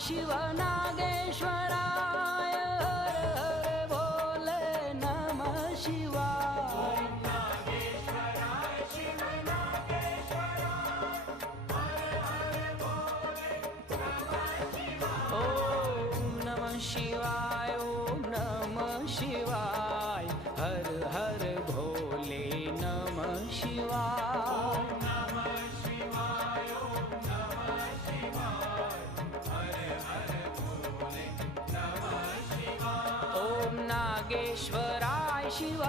शिव नागेश्वराय हर हर भोले नमः शिवाय। ओम नमः शिवाय, ओम नमः शिवाय, हर हर भोले नमः शिवाय। ओम नागेश्वराय शिव